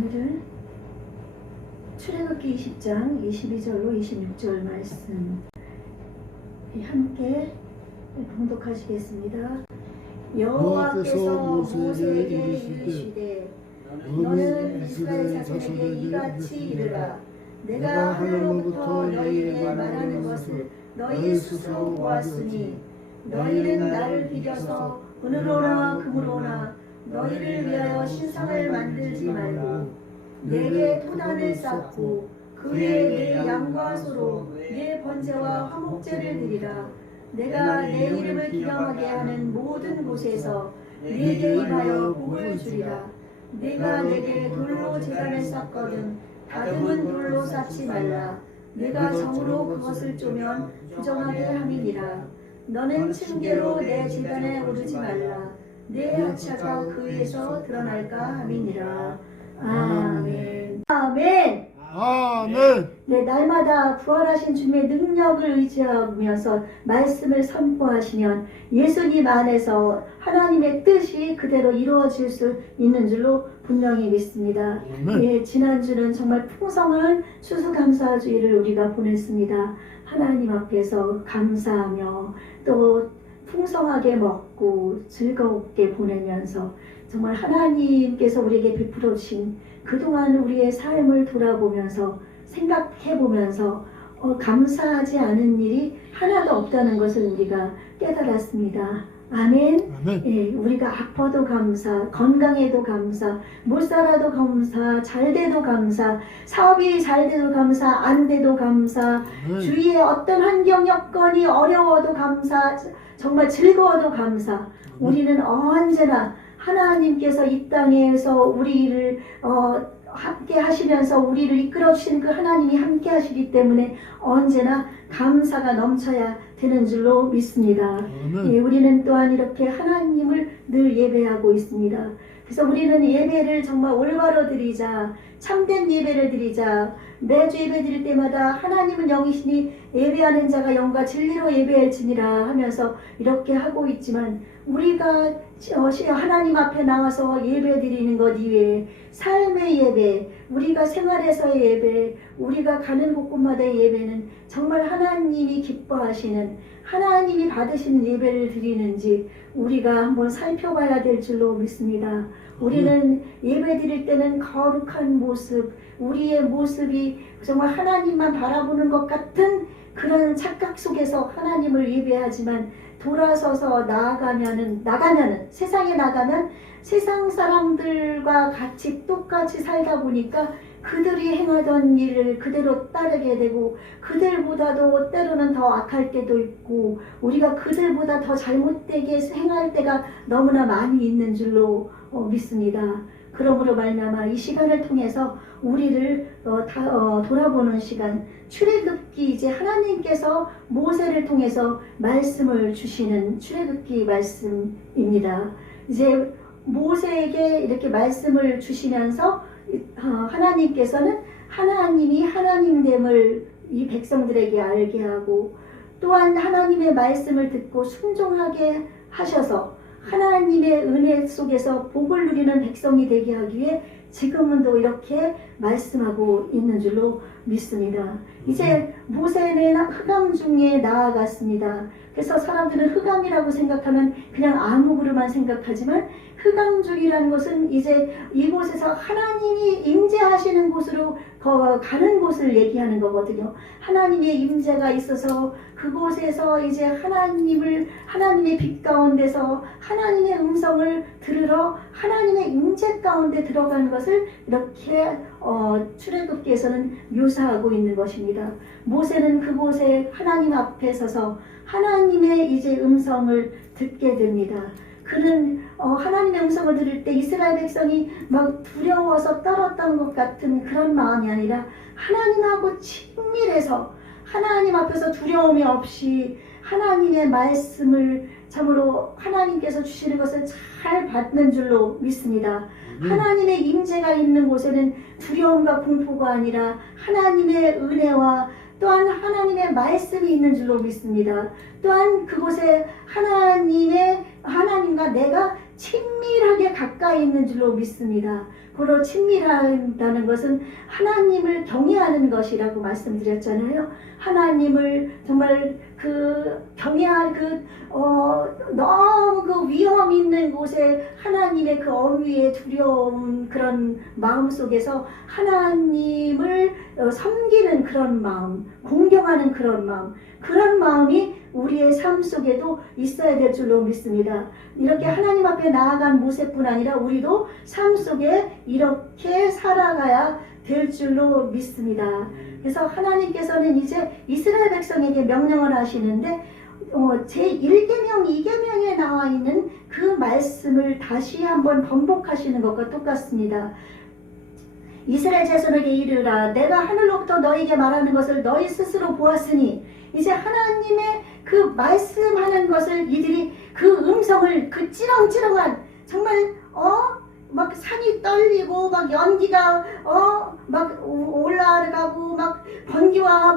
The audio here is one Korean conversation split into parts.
오늘은 출애굽기 20장 22절로 26절 말씀 함께 봉독하시겠습니다. 여호와께서 모세에게 이르시되 너는 이스라엘 자손에게 이같이 이르라. 내가 하늘로부터 너희에게 말하는 것을 너희 스스로 보았으니 너희는 나를 비겨서 은으로나 금으로나 너희를 위하여 신상을 만들지 말고 내게 토단을 쌓고 그에 내 양과 소로 내 번제와 화목제를 드리라. 내가 내 이름을 기념하게 하는 모든 곳에서 내게 임하여 복을 주리라. 내가 내게 돌로 제단을 쌓거든 다듬은 돌로 쌓지 말라. 내가 정으로 그것을 쪼면 부정하게 함이니라. 너는 층계로 내 제단에 오르지 말라. 내 하차가 그 위에서 드러날까 함이니라. 아멘. 아멘. 아멘. 네, 날마다 부활하신 주님의 능력을 의지하면서 말씀을 선포하시면 예수님 안에서 하나님의 뜻이 그대로 이루어질 수 있는 줄로 분명히 믿습니다. 예, 지난주는 정말 풍성한 추수감사주의를 우리가 보냈습니다. 하나님 앞에서 감사하며 또 풍성하게 먹고 즐겁게 보내면서 정말 하나님께서 우리에게 베풀어 주신 그동안 우리의 삶을 돌아보면서 생각해보면서 감사하지 않은 일이 하나도 없다는 것을 우리가 깨달았습니다. 아멘. 아멘. 예, 우리가 아파도 감사, 건강해도 감사, 못 살아도 감사, 잘 돼도 감사, 사업이 잘 돼도 감사, 안 돼도 감사, 주위에 어떤 환경 여건이 어려워도 감사, 정말 즐거워도 감사. 우리는 언제나 하나님께서 이 땅에서 우리를 함께 하시면서 우리를 이끌어 주시는 그 하나님이 함께 하시기 때문에 언제나 감사가 넘쳐야 되는 줄로 믿습니다. 예, 우리는 또한 이렇게 하나님을 늘 예배하고 있습니다. 그래서 우리는 예배를 정말 올바로 드리자, 참된 예배를 드리자, 매주 예배 드릴 때마다 하나님은 영이시니 예배하는 자가 영과 진리로 예배할지니라 하면서 이렇게 하고 있지만 우리가 하나님 앞에 나와서 예배 드리는 것 이외에 삶의 예배, 우리가 생활에서의 예배, 우리가 가는 곳곳마다의 예배는 정말 하나님이 기뻐하시는, 하나님이 받으시는 예배를 드리는지 우리가 한번 살펴봐야 될 줄로 믿습니다. 우리는 예배 드릴 때는 거룩한 모습, 우리의 모습이 정말 하나님만 바라보는 것 같은 그런 착각 속에서 하나님을 예배하지만 돌아서서 나가면은 세상에 나가면 세상 사람들과 같이 똑같이 살다 보니까 그들이 행하던 일을 그대로 따르게 되고 그들보다도 때로는 더 악할 때도 있고 우리가 그들보다 더 잘못되게 행할 때가 너무나 많이 있는 줄로 믿습니다. 그러므로 말미암아 이 시간을 통해서 우리를 돌아보는 시간, 출애굽기 이제 하나님께서 모세를 통해서 말씀을 주시는 출애굽기 말씀입니다. 이제 모세에게 이렇게 말씀을 주시면서 하나님께서는 하나님이 하나님됨을 이 백성들에게 알게 하고 또한 하나님의 말씀을 듣고 순종하게 하셔서 하나님의 은혜 속에서 복을 누리는 백성이 되게 하기 위해 지금은 또 이렇게 말씀하고 있는 줄로 믿습니다. 이제 모세는 흑암 중에 나아갔습니다. 그래서 사람들은 흑암이라고 생각하면 그냥 암흑으로만 생각하지만 흑암 중이라는 것은 이제 이곳에서 하나님이 임재하시는 곳으로 가는 곳을 얘기하는 거거든요. 하나님의 임재가 있어서 그곳에서 이제 하나님의 빛 가운데서 하나님의 음성을 들으러 하나님의 임재 가운데 들어가는 것을 이렇게 출애굽기에서는 묘사하고 있는 것입니다. 모세는 그곳에 하나님 앞에 서서 하나님의 이제 음성을 듣게 됩니다. 그는 하나님의 음성을 들을 때 이스라엘 백성이 막 두려워서 떨었던 것 같은 그런 마음이 아니라 하나님하고 친밀해서 하나님 앞에서 두려움이 없이 하나님의 말씀을 참으로 하나님께서 주시는 것을 잘 받는 줄로 믿습니다. 하나님의 임재가 있는 곳에는 두려움과 공포가 아니라 하나님의 은혜와 또한 하나님의 말씀이 있는 줄로 믿습니다. 또한 그곳에 하나님과 내가 친밀하게 가까이 있는 줄로 믿습니다. 고로 친밀한다는 것은 하나님을 경외하는 것이라고 말씀드렸잖아요. 하나님을 정말 경외할 너무 그 위험 있는 곳에 하나님의 그 어휘에 두려운 그런 마음 속에서 하나님을 섬기는 그런 마음, 공경하는 그런 마음, 그런 마음이 우리의 삶 속에도 있어야 될 줄로 믿습니다. 이렇게 하나님 앞에 나아간 모세뿐 아니라 우리도 삶 속에 이렇게 살아가야 될 줄로 믿습니다. 그래서 하나님께서는 이제 이스라엘 백성에게 명령을 하시는데 제1계명, 2계명에 나와 있는 그 말씀을 다시 한번 번복하시는 것과 똑같습니다. 이스라엘 자손에게 이르라, 내가 하늘로부터 너에게 말하는 것을 너희 스스로 보았으니 이제 하나님의 그 말씀하는 것을 이들이 그 음성을 그 찌렁찌렁한 정말 막 산이 떨리고 막 연기가 막 올라가고 막 번개가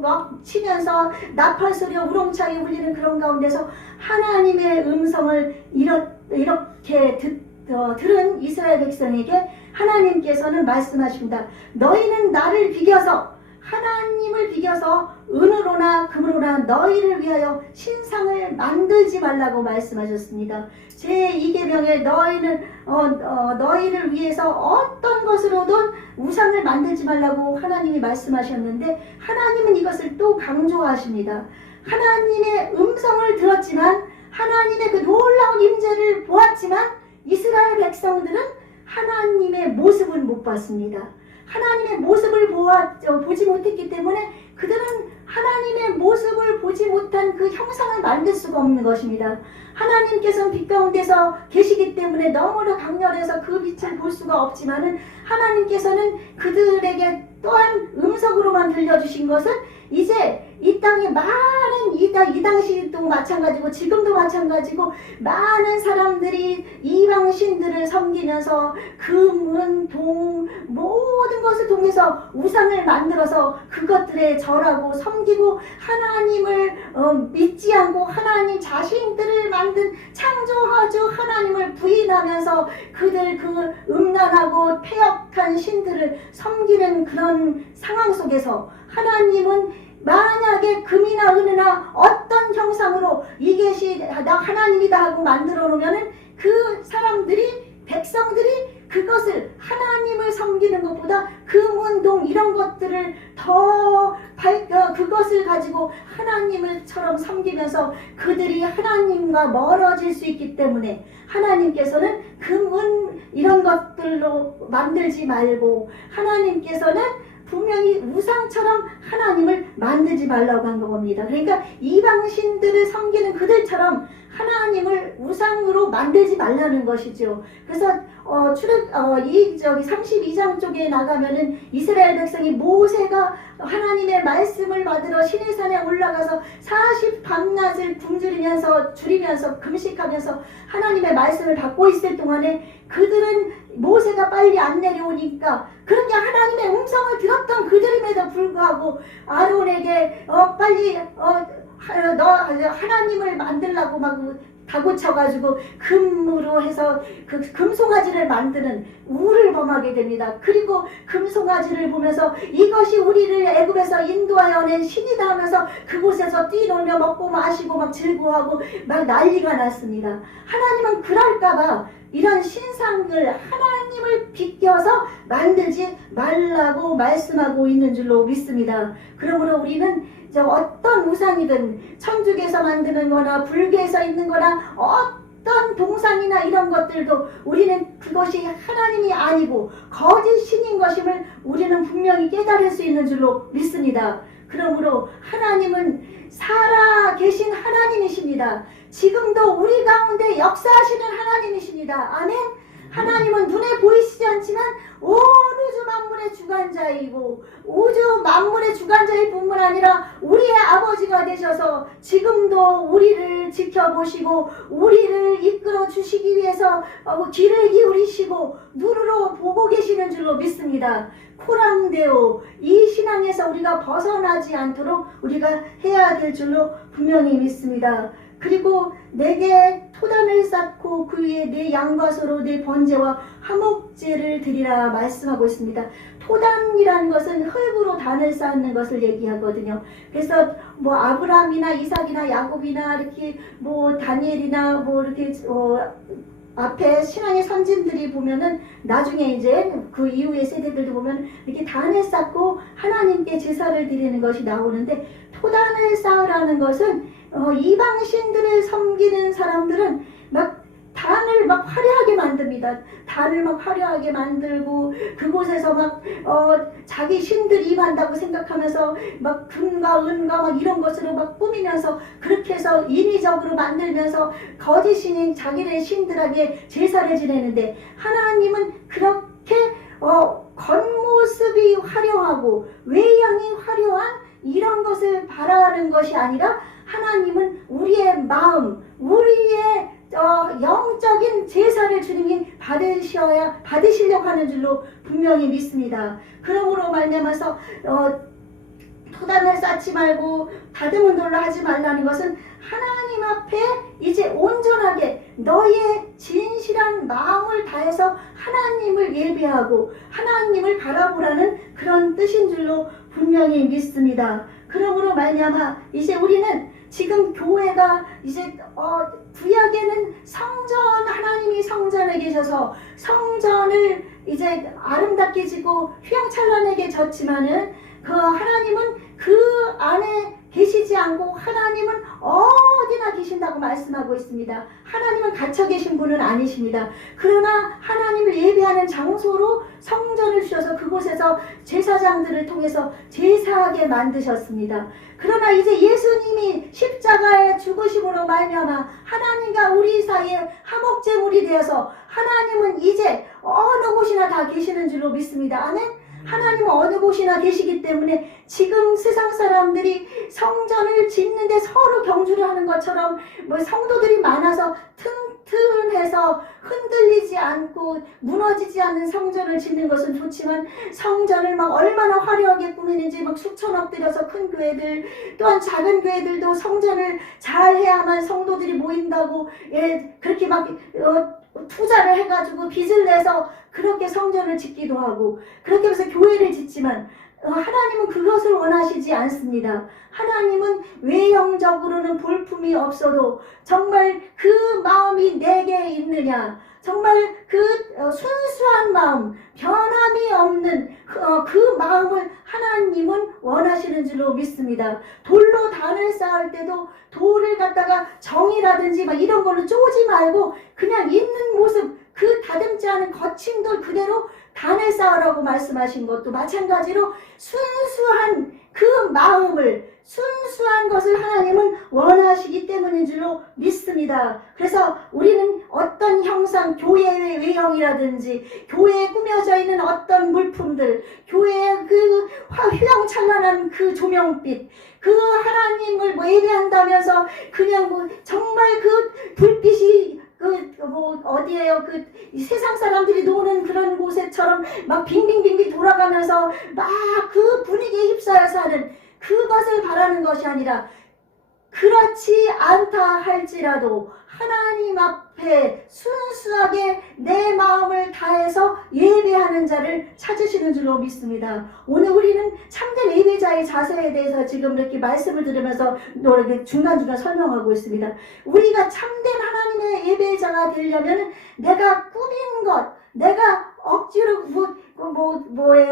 막 치면서 나팔 소리가 우렁차게 울리는 그런 가운데서 하나님의 음성을 이렇게 들은 이스라엘 백성에게 하나님께서는 말씀하십니다. 너희는 나를 비겨서 하나님을 비겨서 은으로나 금으로나 너희를 위하여 신상을 만들지 말라고 말씀하셨습니다. 제2계명에 너희를 위해서 어떤 것으로든 우상을 만들지 말라고 하나님이 말씀하셨는데 하나님은 이것을 또 강조하십니다. 하나님의 음성을 들었지만 하나님의 그 놀라운 임재를 보았지만 이스라엘 백성들은 하나님의 모습을 못 봤습니다. 하나님의 모습을 보지 못했기 때문에 그들은 하나님의 모습을 보지 못한 그 형상을 만들 수가 없는 것입니다. 하나님께서는 빛 가운데서 계시기 때문에 너무나 강렬해서 그 빛을 볼 수가 없지만은 하나님께서는 그들에게 또한 음성으로만 들려주신 것은 이제 이 땅에 많은 이 당시도 마찬가지고 지금도 마찬가지고 많은 사람들이 이방 신들을 섬기면서 금, 동 모든 것을 통해서 우상을 만들어서 그것들에 절하고 섬기고 하나님을 믿지 않고 하나님 자신들을 만든 창조하주 하나님을 부인하면서 그들 그 음란하고 폐역한 신들을 섬기는 그런 상황 속에서 하나님은 만약에 금이나 은이나 어떤 형상으로 이것이 나 하나님이다 하고 만들어 놓으면은 그 사람들이 백성들이 그것을 하나님을 섬기는 것보다 금은동 이런 것들을 그것을 가지고 하나님을처럼 섬기면서 그들이 하나님과 멀어질 수 있기 때문에 하나님께서는 금은 이런 것들로 만들지 말고 하나님께서는 분명히 우상처럼 하나님을 만들지 말라고 한 겁니다. 그러니까 이방신들을 섬기는 그들처럼 하나님을 우상으로 만들지 말라는 것이죠. 그래서 32장 쪽에 나가면은 이스라엘 백성이 모세가 하나님의 말씀을 받으러 시내산에 올라가서 40밤낮을 굶주리면서 줄이면서 금식하면서 하나님의 말씀을 받고 있을 동안에 그들은 모세가 빨리 안 내려오니까 그러니까 하나님의 음성을 들었던 그들임에도 불구하고 아론에게 빨리 너 하나님을 만들라고 막 다고쳐가지고 금으로 해서 그 금송아지를 만드는 우를 범하게 됩니다. 그리고 금송아지를 보면서 이것이 우리를 애굽에서 인도하여 낸 신이다 하면서 그곳에서 뛰놀며 먹고 마시고 막 즐거워하고 막 난리가 났습니다. 하나님은 그럴까봐 이런 신상을 하나님을 비껴서 만들지 말라고 말씀하고 있는 줄로 믿습니다. 그러므로 우리는 어떤 우상이든 천주교에서 만드는 거나 불교에서 있는 거나 어떤 동상이나 이런 것들도 우리는 그것이 하나님이 아니고 거짓 신인 것임을 우리는 분명히 깨달을 수 있는 줄로 믿습니다. 그러므로 하나님은 살아 계신 하나님이십니다. 지금도 우리 가운데 역사하시는 하나님이십니다. 아멘. 하나님은 눈에 보이시지 않지만 온 우주 만물의 주관자이고 우주 만물의 주관자일 뿐만 아니라 우리의 아버지가 되셔서 지금도 우리를 지켜보시고 우리를 이끌어 주시기 위해서 귀를 기울이시고 눈으로 보고 계시는 줄로 믿습니다. 코람데오 이 신앙에서 우리가 벗어나지 않도록 우리가 해야 될 줄로 분명히 믿습니다. 그리고 내게 토단을 쌓고 그 위에 내 양과 소로 내 번제와 화목제를 드리라 말씀하고 있습니다. 토단이라는 것은 흙으로 단을 쌓는 것을 얘기하거든요. 그래서 뭐 아브라함이나 이삭이나 야곱이나 이렇게 뭐 다니엘이나 뭐 이렇게 앞에 신앙의 선진들이 보면은 나중에 이제 그 이후의 세대들도 보면 이렇게 단을 쌓고 하나님께 제사를 드리는 것이 나오는데, 토단을 쌓으라는 것은 이방 신들을 섬기는 사람들은 막 단을 막 화려하게 만듭니다. 단을 막 화려하게 만들고 그곳에서 막 자기 신들 임한다고 생각하면서 막 금과 은과 막 이런 것으로 막 꾸미면서 그렇게 해서 인위적으로 만들면서 거짓 신인 자기네 신들에게 제사를 지내는데, 하나님은 그렇게 겉모습이 화려하고 외양이 화려한 이런 것을 바라는 것이 아니라, 하나님은 우리의 마음, 우리의 영적인 제사를 주님이 받으시려고 하는 줄로 분명히 믿습니다. 그러므로 말미암아서 토단을 쌓지 말고 다듬은 돌로 하지 말라는 것은, 하나님 앞에 이제 온전하게 너의 진실한 마음을 다해서 하나님을 예배하고 하나님을 바라보라는 그런 뜻인 줄로 분명히 믿습니다. 그러므로 말미암아 이제 우리는 지금 교회가 이제 구약에는 성전, 하나님이 성전에 계셔서 성전을 이제 아름답게 지고 휘황찬란하게 졌지만은 그 하나님은 그 안에 계시지 않고, 하나님은 어디나 계신다고 말씀하고 있습니다. 하나님은 갇혀 계신 분은 아니십니다. 그러나 하나님을 예배하는 장소로 성전을 주셔서 그곳에서 제사장들을 통해서 제사하게 만드셨습니다. 그러나 이제 예수님이 십자가에 죽으심으로 말미암아 하나님과 우리 사이에 화목제물이 되어서 하나님은 이제 어느 곳이나 다 계시는 줄로 믿습니다. 아멘. 하나님은 어느 곳이나 계시기 때문에 지금 세상 사람들이 성전을 짓는데 서로 경주를 하는 것처럼 뭐 성도들이 많아서 튼튼해서 흔들리지 않고 무너지지 않는 성전을 짓는 것은 좋지만, 성전을 막 얼마나 화려하게 꾸미는지 막 수천억 들여서 큰 교회들, 또한 작은 교회들도 성전을 잘 해야만 성도들이 모인다고 그렇게 막 투자를 해가지고 빚을 내서 그렇게 성전을 짓기도 하고 그렇게 해서 교회를 짓지만, 하나님은 그것을 원하시지 않습니다. 하나님은 외형적으로는 볼품이 없어도 정말 그 마음이 내게 있느냐, 정말 그 순수한 마음, 변함이 없는 그 마음을 하나님은 원하시는 줄로 믿습니다. 돌로 단을 쌓을 때도 돌을 갖다가 정이라든지 막 이런 걸로 쪼지 말고 그냥 있는 모습, 그 다듬지 않은 거친 돌 그대로 단을 쌓으라고 말씀하신 것도 마찬가지로 순수한 그 마음을, 순수한 것을 하나님은 원하시기 때문인 줄로 믿습니다. 그래서 우리는 어떤 형상, 교회의 외형이라든지 교회에 꾸며져 있는 어떤 물품들, 교회의 그 휘황찬란한 그 조명빛, 그 하나님을 예배한다면서 그냥 정말 그 불빛이 어디에요? 이 세상 사람들이 노는 그런 곳에처럼 막 빙빙빙빙 돌아가면서 막 그 분위기에 휩싸여서 하는 그것을 바라는 것이 아니라, 그렇지 않다 할지라도 하나님 앞에 순수하게 내 마음을 다해서 예배하는 자를 찾으시는 줄로 믿습니다. 오늘 우리는 참된 예배자의 자세에 대해서 지금 이렇게 말씀을 들으면서 이렇게 중간중간 설명하고 있습니다. 우리가 참된 하나님의 예배자가 되려면 내가 꾸민 것, 내가 억지로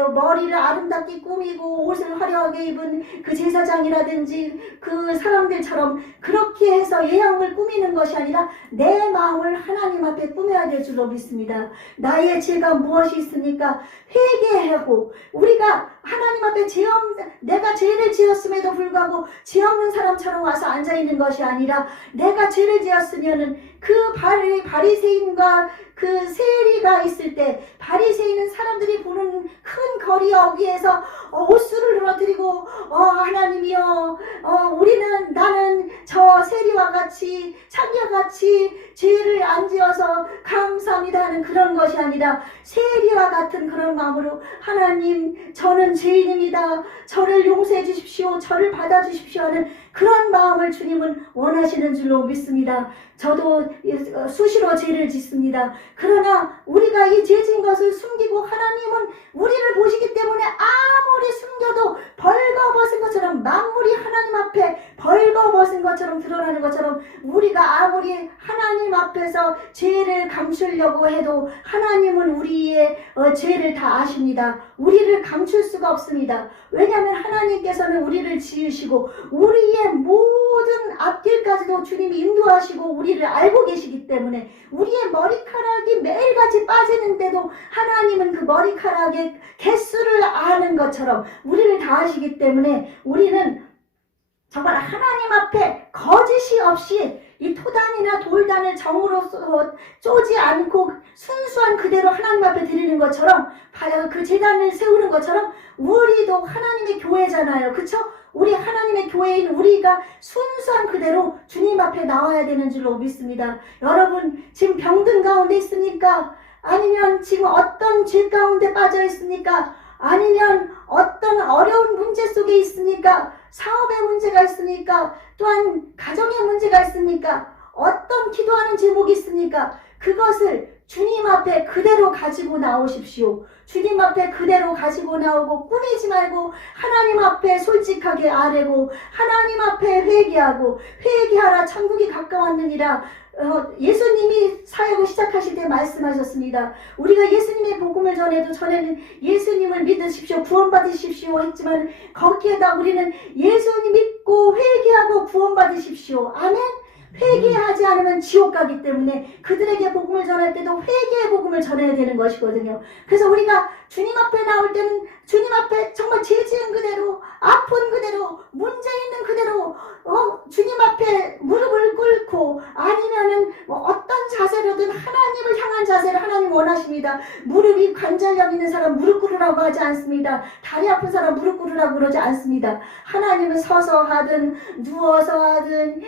머리를 아름답게 꾸미고 옷을 화려하게 입은 그 제사장이라든지 그 사람들처럼 그렇게 해서 예양을 꾸미는 것이 아니라 내 마음을 하나님 앞에 꾸며야 될 줄로 믿습니다. 나의 죄가 무엇이 있습니까? 회개하고, 우리가 하나님 앞에 내가 죄를 지었음에도 불구하고 죄 없는 사람처럼 와서 앉아있는 것이 아니라, 내가 죄를 지었으면은 그 바리새인과 그 세리가 있을 때 바리새인은 사람들이 보는 큰 거리 위에서 옷수를 늘어뜨리고 하나님이여 나는 저 세리와 같이 창녀 같이 죄를 안 지어서 감사합니다 하는 그런 것이 아니라 세리와 같은 그런 마음으로 하나님 저는 죄인입니다. 저를 용서해 주십시오. 저를 받아주십시오 하는 그런 마음을 주님은 원하시는 줄로 믿습니다. 저도 수시로 죄를 짓습니다. 그러나 우리가 이 죄진 것을 숨기고 하나님은 우리를 보시기 때문에 아무리 숨겨도 벌거벗은 것처럼 만물이 하나님 앞에 벌거벗은 것처럼 드러나는 것처럼 우리가 아무리 하나님 앞에서 죄를 감추려고 해도 하나님은 우리의 죄를 다 아십니다. 우리를 감출 수가 없습니다. 왜냐하면 하나님께서는 우리를 지으시고 우리의 모든 앞길까지도 주님이 인도하시고 우리를 알고 계시기 때문에 우리의 머리카락이 매일같이 빠지는데도 하나님은 그 머리카락의 개수를 아는 것처럼 우리를 다 아시기 때문에 우리는 정말 하나님 앞에 거짓이 없이 이 토단이나 돌단을 정으로서 쪼지 않고 순수한 그대로 하나님 앞에 드리는 것처럼 그 제단을 세우는 것처럼 우리도 하나님의 교회잖아요. 그쵸? 우리 하나님의 교회인 우리가 순수한 그대로 주님 앞에 나와야 되는 줄로 믿습니다. 여러분 지금 병든 가운데 있습니까? 아니면 지금 어떤 죄 가운데 빠져 있습니까? 아니면 어떤 어려운 문제 속에 있습니까? 사업의 문제가 있습니까? 또한 가정의 문제가 있습니까? 어떤 기도하는 제목이 있습니까? 그것을 주님 앞에 그대로 가지고 나오십시오. 주님 앞에 그대로 가지고 나오고 꾸미지 말고 하나님 앞에 솔직하게 아뢰고 하나님 앞에 회개하고 회개하라 천국이 가까웠느니라. 예수님이 사역을 시작하실 때 말씀하셨습니다. 우리가 예수님의 복음을 전에는 예수님을 믿으십시오, 구원받으십시오 했지만 거기에다 우리는 예수님 믿고 회개하고 구원받으십시오. 아멘. 회개하지 않으면 지옥 가기 때문에 그들에게 복음을 전할 때도 회개의 복음을 전해야 되는 것이거든요. 그래서 우리가 주님 앞에 나올 때는 주님 앞에 정말 죄 지은 그대로 아픈 그대로 문제 있는 그대로 주님 앞에 무릎을 꿇고 아니면은 어떤 자세로든 하나님을 향한 자세를 하나님 원하십니다. 무릎이 관절염 있는 사람 무릎 꿇으라고 하지 않습니다. 다리 아픈 사람 무릎 꿇으라고 그러지 않습니다. 하나님은 서서 하든 누워서 하든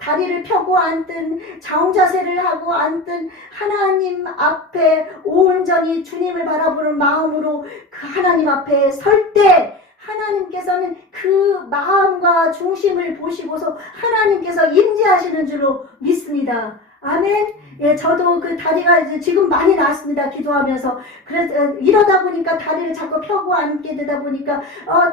다리를 펴고 앉든 자웅자세를 하고 앉든 하나님 앞에 온전히 주님을 바라보는 마음으로 그 하나님 앞에 설 때 하나님께서는 그 마음과 중심을 보시고서 하나님께서 임재하시는 줄로 믿습니다. 아멘. 예, 저도 그 다리가 이제 지금 많이 나았습니다. 기도하면서. 그래서 이러다 보니까 다리를 자꾸 펴고 앉게 되다 보니까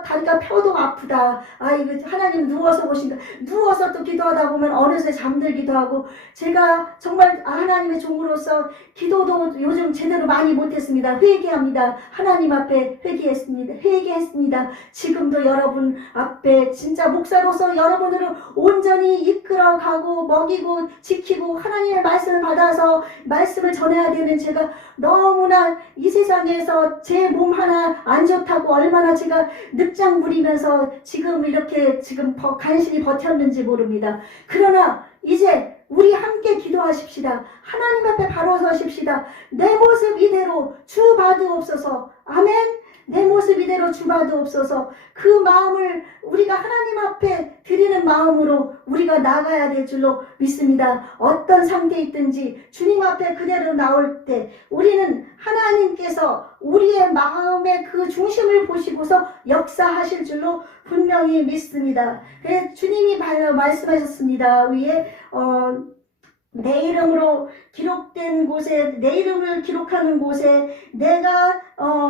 다리가 펴도 아프다. 이거 하나님 누워서 보신다. 누워서 또 기도하다 보면 어느새 잠들기도 하고 제가 정말 하나님의 종으로서 기도도 요즘 제대로 많이 못했습니다. 회개합니다. 하나님 앞에 회개했습니다. 지금도 여러분 앞에 진짜 목사로서 여러분들을 온전히 이끌어가고 먹이고 지키고 하나님의 말씀을 받아서 말씀을 전해야 되는 제가 너무나 이 세상에서 제 몸 하나 안 좋다고 얼마나 제가 늑장 부리면서 지금 이렇게 간신히 버텼는지 모릅니다. 그러나 이제 우리 함께 기도하십시다. 하나님 앞에 바로 서십시다. 내 모습 이대로 주 받으옵소서. 아멘. 내 모습 이대로 주 받으옵소서. 그 마음을 우리가 하나님 앞에 드리는 마음으로 우리가 나가야 될 줄로 믿습니다. 어떤 상태에 있든지 주님 앞에 그대로 나올 때 우리는 하나님께서 우리의 마음의 그 중심을 보시고서 역사하실 줄로 분명히 믿습니다. 그래서 주님이 말씀하셨습니다. 위에 내 이름으로 기록된 곳에 내 이름을 기록하는 곳에 내가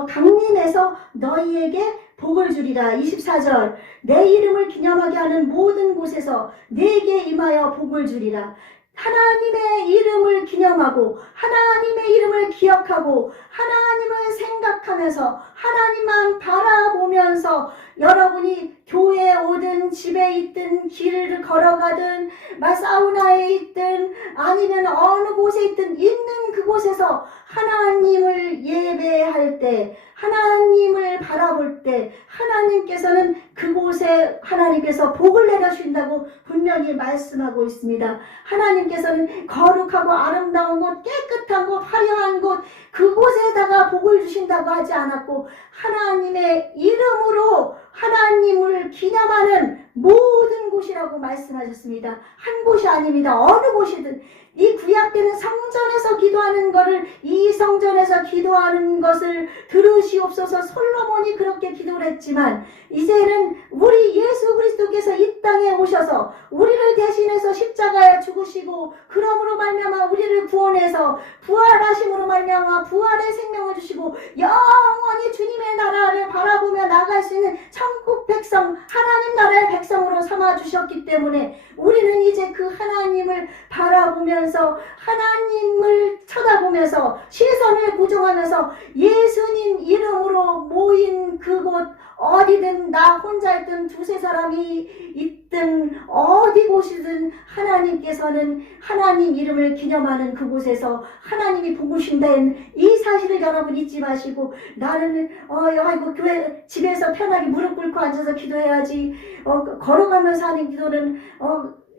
강림해서 너희에게 복을 주리라. 24절 내 이름을 기념하게 하는 모든 곳에서 내게 임하여 복을 주리라. 하나님의 이름을 기념하고 하나님의 이름을 기억하고 하나님을 생각하면서 하나님만 바라보면서 여러분이 교회에 오든 집에 있든 길을 걸어가든 사우나에 있든 아니면 어느 곳에 있든 있는 그곳에서 하나님을 예배할 때, 하나님을 바라볼 때 하나님께서는 그곳에 하나님께서 복을 내려주신다고 분명히 말씀하고 있습니다. 하나님께서는 거룩하고 아름다운 곳, 깨끗한 곳, 화려한 곳, 그곳에다가 복을 주신다고 하지 않았고 하나님의 이름으로 하나님을 기념하는 모든 곳이라고 말씀하셨습니다. 한 곳이 아닙니다. 어느 곳이든. 이 구약 때는 성전에서 기도하는 것을, 이 성전에서 기도하는 것을 들으시옵소서. 솔로몬이 그렇게 기도를 했지만 이제는 우리 예수 그리스도께서 이 땅에 오셔서 우리를 대신해서 십자가에 죽으시고 그러므로 말미암아 우리를 구원해서 부활하심으로 말미암아 부활의 생명을 주시고 영원히 주님의 나라를 바라보며 나갈 수 있는 천국 백성, 하나님 나라의 백성으로 삼아 주셨기 때문에 우리는 이제 그 하나님을 바라보면서 하나님을 쳐다보면서 시선을 고정하면서 예수님 이름으로 모인 그곳 어디든 나 혼자 있든 두세 사람이 있든 어디 곳이든 하나님께서는 하나님 이름을 기념하는 그곳에서 하나님이 보고 계신다는 이 사실을 여러분 잊지 마시고 나는 아이고 교회 집에서 편하게 무릎 꿇고 앉아서 기도해야지 걸어가면서 하는 기도는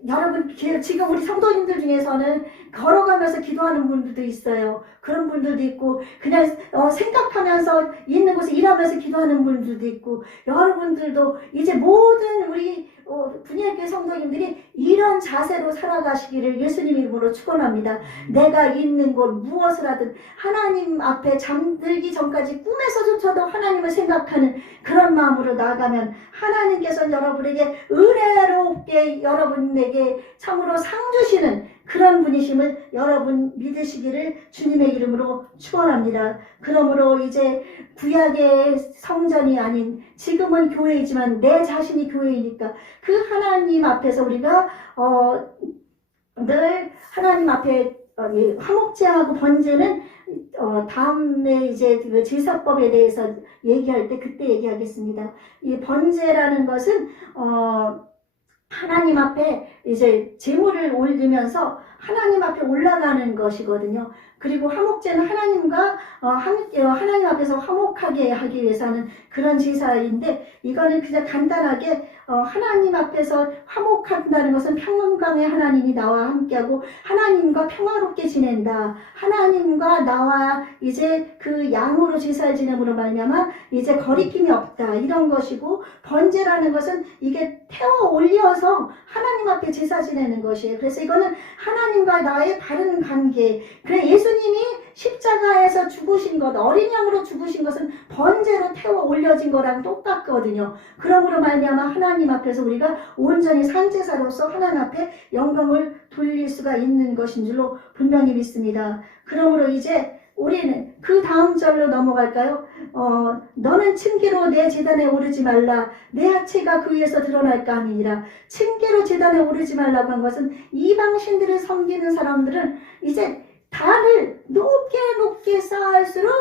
여러분 지금 우리 성도님들 중에서는 걸어가면서 기도하는 분들도 있어요. 그런 분들도 있고 그냥 생각하면서 있는 곳에 일하면서 기도하는 분들도 있고 여러분들도 이제 모든 우리 분야교회 성도님들이 이런 자세로 살아가시기를 예수님 이름으로 축원합니다. 내가 있는 곳 무엇을 하든 하나님 앞에 잠들기 전까지 꿈에서조차도 하나님을 생각하는 그런 마음으로 나아가면 하나님께서는 여러분에게 은혜롭게 여러분에게 참으로 상 주시는 그런 분이심을 여러분 믿으시기를 주님의 이름으로 축원합니다. 그러므로 이제 구약의 성전이 아닌 지금은 교회이지만 내 자신이 교회이니까 그 하나님 앞에서 우리가 늘 하나님 앞에 화목제하고 번제는 다음에 이제 그 제사법에 대해서 얘기할 때 그때 얘기하겠습니다. 이 번제라는 것은 하나님 앞에 이제 제물을 올리면서 하나님 앞에 올라가는 것이거든요. 그리고 화목제는 하나님과 하나님 앞에서 화목하게 하기 위해서 하는 그런 제사인데 이거는 그냥 간단하게 하나님 앞에서 화목한다는 것은 평강의 하나님이 나와 함께하고 하나님과 평화롭게 지낸다. 하나님과 나와 이제 그 양으로 제사를 지냄으로 말미암아 이제 거리낌이 없다. 이런 것이고 번제라는 것은 이게 태워 올려서 하나님 앞에 제사 지내는 것이에요. 그래서 이거는 하나님과 나의 바른 관계. 그래 예수님이 십자가에서 죽으신 것, 어린 양으로 죽으신 것은 번제로 태워 올려진 거랑 똑같거든요. 그러므로 말미암아 하나님 앞에서 우리가 온전히 산제사로서 하나님 앞에 영광을 돌릴 수가 있는 것인 줄로 분명히 믿습니다. 그러므로 이제 우리는 그 다음 절로 넘어갈까요? 너는 층계로 내 제단에 오르지 말라. 내 하체가 그 위에서 드러날까 함이니라. 층계로 제단에 오르지 말라고 한 것은 이방신들을 섬기는 사람들은 이제 단을 높게 쌓을수록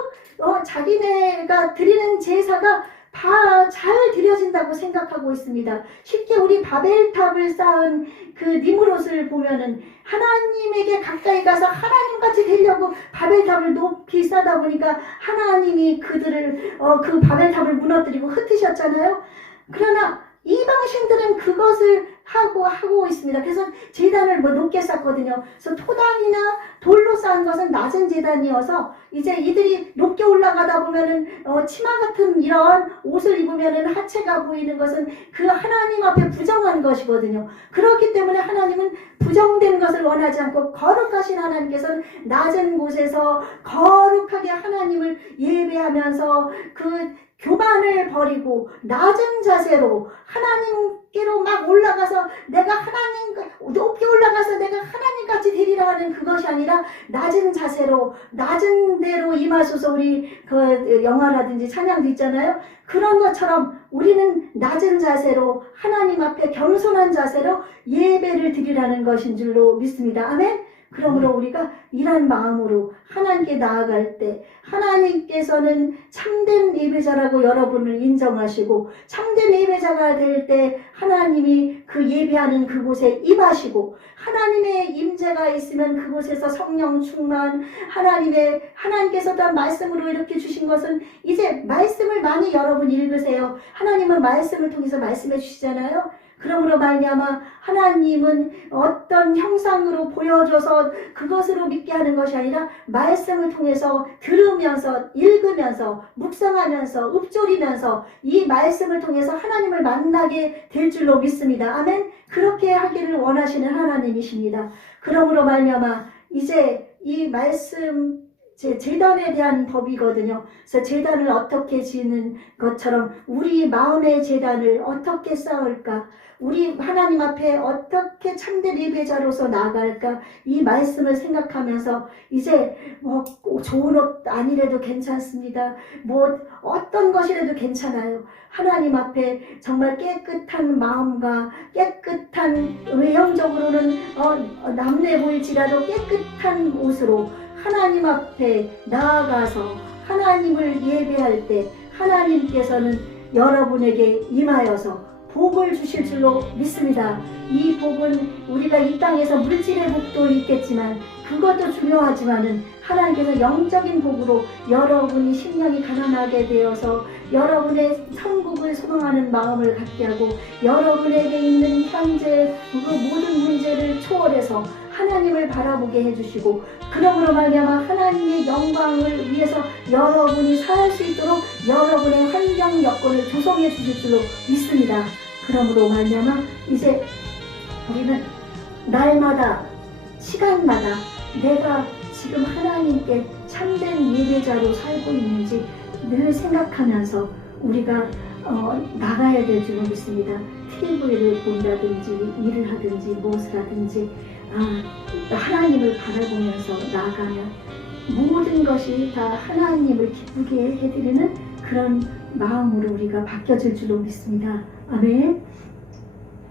자기네가 드리는 제사가 다 잘 드려진다고 생각하고 있습니다. 쉽게 우리 바벨탑을 쌓은 그 니므롯을 보면은 하나님에게 가까이 가서 하나님같이 되려고 바벨탑을 높이 쌓다 보니까 하나님이 그들을 그 바벨탑을 무너뜨리고 흩으셨잖아요. 그러나 이방신들은 그것을 하고 있습니다. 그래서 제단을 높게 쌓거든요. 그래서 토단이나 돌로 쌓은 것은 낮은 제단이어서 이제 이들이 높게 올라가다 보면은 치마 같은 이런 옷을 입으면은 하체가 보이는 것은 그 하나님 앞에 부정한 것이거든요. 그렇기 때문에 하나님은 부정된 것을 원하지 않고 거룩하신 하나님께서는 낮은 곳에서 거룩하게 하나님을 예배하면서 그 교만을 버리고 낮은 자세로 하나님께로 막 올라가서 내가 높게 올라가서 내가 하나님같이 되리라 하는 그것이 아니라 낮은 자세로 낮은 데로 임하소서. 우리 그 영화라든지 찬양도 있잖아요. 그런 것처럼 우리는 낮은 자세로 하나님 앞에 겸손한 자세로 예배를 드리라는 것인 줄로 믿습니다. 아멘. 그러므로 우리가 이런 마음으로 하나님께 나아갈 때 하나님께서는 참된 예배자라고 여러분을 인정하시고 참된 예배자가 될 때 하나님이 그 예배하는 그곳에 임하시고 하나님의 임재가 있으면 그곳에서 성령 충만 하나님께서 또 말씀으로 이렇게 주신 것은 이제 말씀을 많이 여러분 읽으세요. 하나님은 말씀을 통해서 말씀해 주시잖아요. 그러므로 말미암아 하나님은 어떤 형상으로 보여줘서 그것으로 믿게 하는 것이 아니라 말씀을 통해서 들으면서 읽으면서 묵상하면서 읊조리면서 이 말씀을 통해서 하나님을 만나게 될 줄로 믿습니다. 아멘. 그렇게 하기를 원하시는 하나님이십니다. 그러므로 말미암아 이제 이 말씀 제단에 대한 법이거든요. 그래서 제단을 어떻게 지는 것처럼 우리 마음의 제단을 어떻게 쌓을까? 우리 하나님 앞에 어떻게 참된 예배자로서 나아갈까? 이 말씀을 생각하면서 이제 좋은 옷 아니래도 괜찮습니다. 어떤 것이라도 괜찮아요. 하나님 앞에 정말 깨끗한 마음과 깨끗한 외형적으로는 남내 보일지라도 깨끗한 옷으로 하나님 앞에 나아가서 하나님을 예배할 때 하나님께서는 여러분에게 임하여서 복을 주실 줄로 믿습니다. 이 복은 우리가 이 땅에서 물질의 복도 있겠지만 그것도 중요하지만은 하나님께서 영적인 복으로 여러분이 심령이 가난하게 되어서 여러분의 천국을 소망하는 마음을 갖게 하고 여러분에게 있는 현재 그 모든 문제를 초월해서 하나님을 바라보게 해주시고 그러므로 말미암아 하나님의 영광을 위해서 여러분이 살 수 있도록 여러분의 환경 여건을 조성해 주실 줄로 믿습니다. 그러므로 말미암아 이제 우리는 날마다 시간마다 내가 지금 하나님께 참된 예배자로 살고 있는지 늘 생각하면서 우리가 나가야 될 줄로 믿습니다. TV를 본다든지 일을 하든지 무엇을 하든지 하나님을 바라보면서 나아가면 모든 것이 다 하나님을 기쁘게 해드리는 그런 마음으로 우리가 바뀌어질 줄로 믿습니다. 아멘.